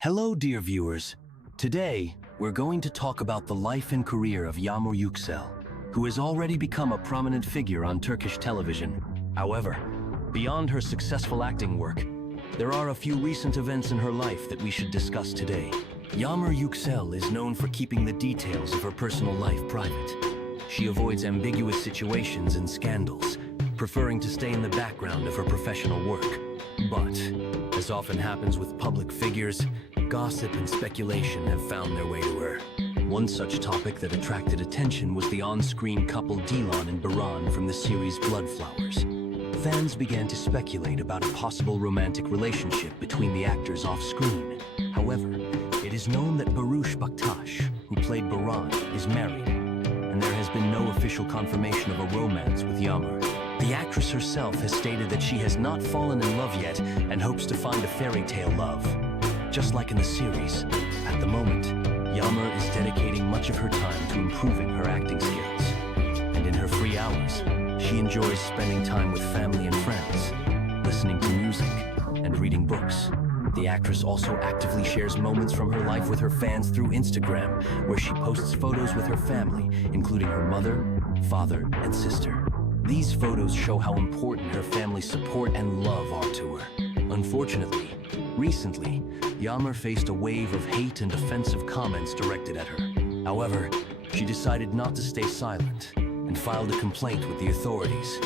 Hello, dear viewers. Today, we're going to talk about the life and career of Yagmur Yuksel, who has already become a prominent figure on Turkish television. However, beyond her successful acting work, there are a few recent events in her life that we should discuss today. Yagmur Yuksel is known for keeping the details of her personal life private. She avoids ambiguous situations and scandals, preferring to stay in the background of her professional work. But, as often happens with public figures, gossip and speculation have found their way to her. One such topic that attracted attention was the on-screen couple Dilan and Baran from the series Bloodflowers. Fans began to speculate about a possible romantic relationship between the actors off-screen. However, it is known that Baktas, who played Baran, is married, and there has been no official confirmation of a romance with Yagmur. The actress herself has stated that she has not fallen in love yet and hopes to find a fairy tale love. Just like in the series, at the moment, Yagmur is dedicating much of her time to improving her acting skills. And in her free hours, she enjoys spending time with family and friends, listening to music, and reading books. The actress also actively shares moments from her life with her fans through Instagram, where she posts photos with her family, including her mother, father, and sister. These photos show how important her family's support and love are to her. Unfortunately, recently, Yagmur faced a wave of hate and offensive comments directed at her. However, she decided not to stay silent and filed a complaint with the authorities,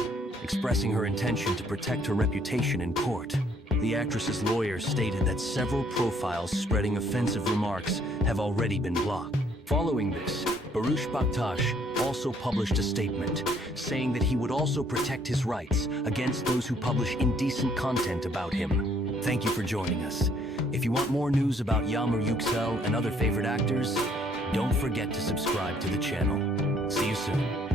expressing her intention to protect her reputation in court. The actress's lawyer stated that several profiles spreading offensive remarks have already been blocked. Following this, Baktas also published a statement saying that he would also protect his rights against those who publish indecent content about him. Thank you for joining us. If you want more news about Yagmur Yuksel and other favorite actors, don't forget to subscribe to the channel. See you soon.